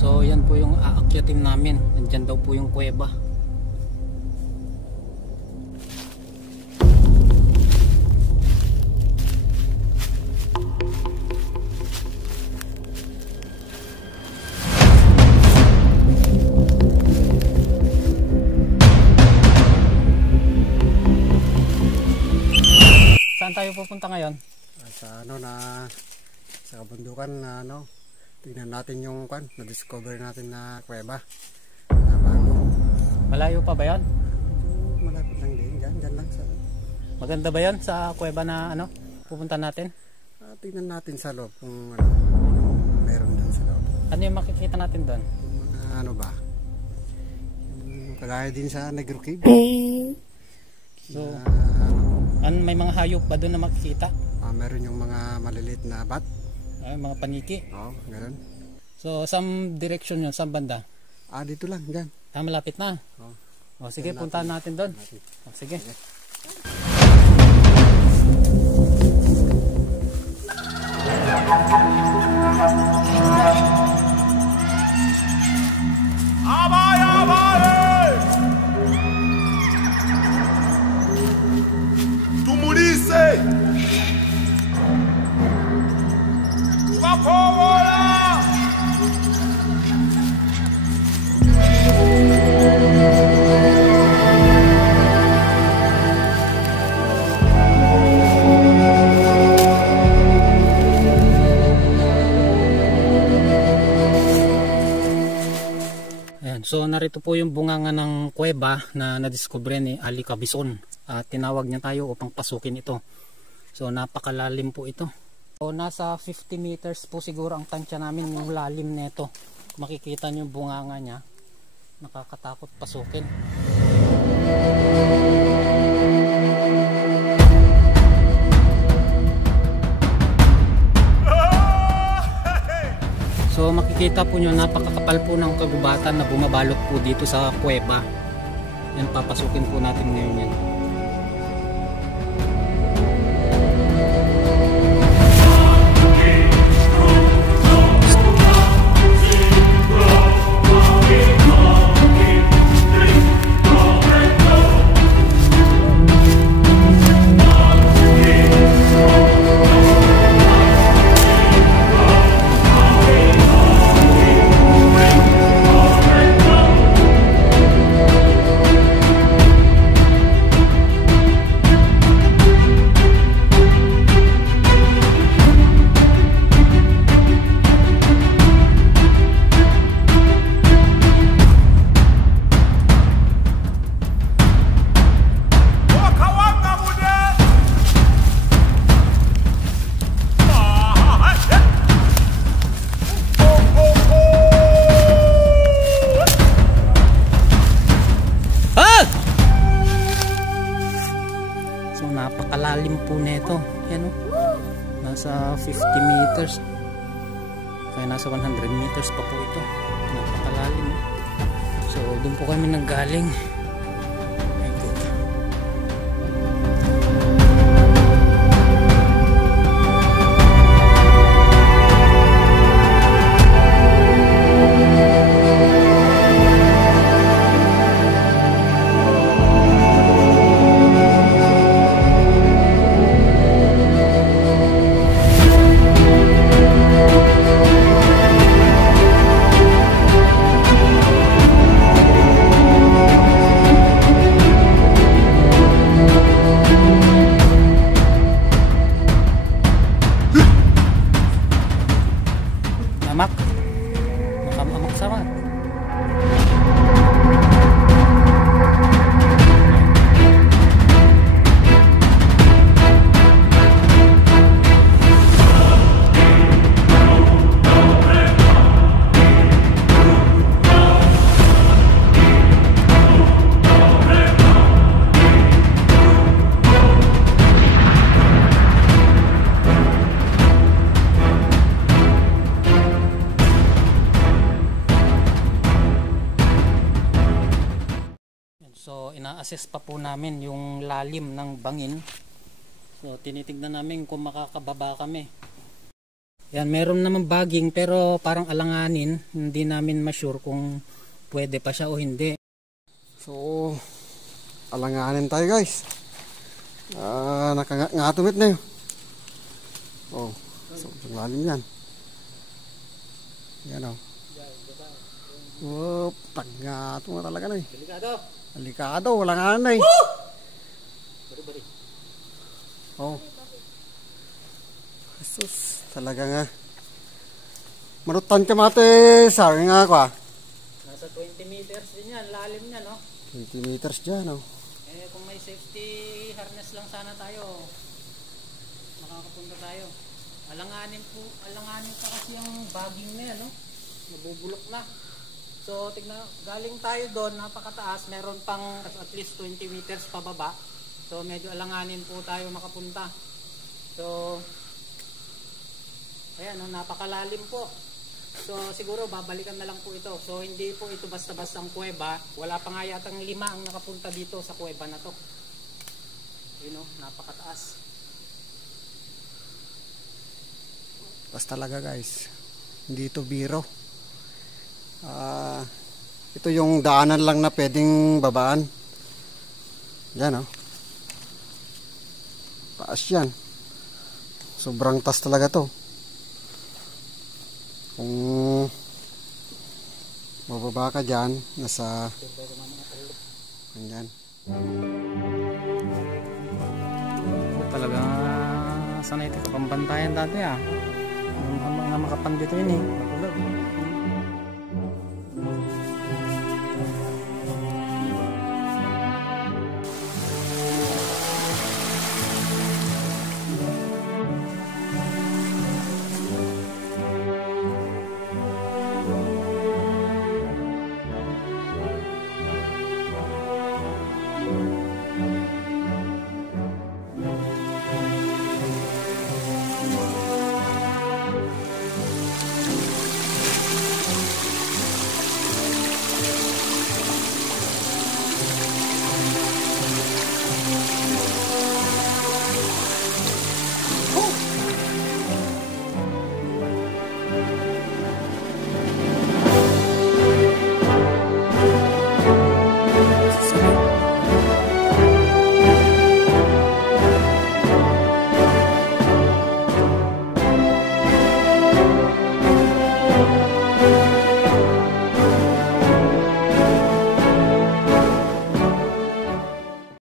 So yan po yung aakyatin namin. Nandyan daw po yung kuweba. Saan tayo pupunta ngayon? Sa sa kabundukan na tingnan natin yung na-discover natin na kuweba na bago. Malayo pa ba yan? Malapit lang din, dyan lang sa... Maganda ba yan sa kuweba na pupunta natin? Tingnan natin sa loob kung meron dun sa loob. Ano yung makikita natin doon? Yung ba? Yung kagaya din sa Negro Cave. So, may mga hayop ba doon na makikita? Meron yung mga maliliit na bat. Ay, mga paniki. Oo, ganun. So, saan direction yun? Saan banda? Dito lang, dyan. Malapit na. O sige, puntahan natin doon. Sige. Abay, abay! Tumulize! Wakowola! So narito po yung bunganga ng kuweba na nadiskubre ni Ali Cabizon. Tinawag niya tayo upang pasukin ito. So napakalalim po ito. So nasa 50 meters po siguro ang tansya namin yung lalim nito. Makikita niyo yung bunganga niya. Nakakatakot pasukin. So makikita po nyo, napakakapal po ng kagubatan na bumabalot po dito sa kuweba. Yan, papasukin po natin ngayon yan. Napakalalim po nito. Yan o. Nasa 50 meters. Kaya nasa 100 meters pa po ito. Napakalalim. So doon po kami nanggaling. Amak sama. So ina-assess pa po namin yung lalim ng bangin. So tinitignan namin kung makakababa kami. Yan, meron naman bagging pero parang alanganin. Hindi namin ma-sure kung pwede pa siya o hindi. So, alanganin tayo guys. Nakangatumit na yun. Oh, so, lalim yan. Yan o. Oh, tagngato na talaga na eh. Delikado. Delikado, wala nga na eh. Bari-bari. Oh. Jesus, talaga nga. Marutan ka mate, sabi nga ako ah. Nasa 20 meters din yan, lalim niya no. 20 meters dyan oh. Kung may safety harness lang sana tayo, makakapunta tayo. Alanganin pa kasi yung bagging na yan, no? Nabubulok na. So, tignan, galing tayo doon, napakataas, meron pang at least 20 meters pababa. So, medyo alanganin po tayo makapunta. So, ayan, no, napakalalim po. So, siguro babalikan na lang po ito. So, hindi po ito basta-basta ang kuweba. Wala pa nga yatang 5 ang nakapunta dito sa kuweba na to. You know, napakataas. Basta talaga guys, hindi ito biro. Ito yung daanan lang na pwedeng babaan. Yan oh. Taas yan. Sobrang taas talaga to. Kung mababa ka dyan, nasa ganyan. Talagang sanay ito kapambantayan dati ah. Mga makapandito yun eh.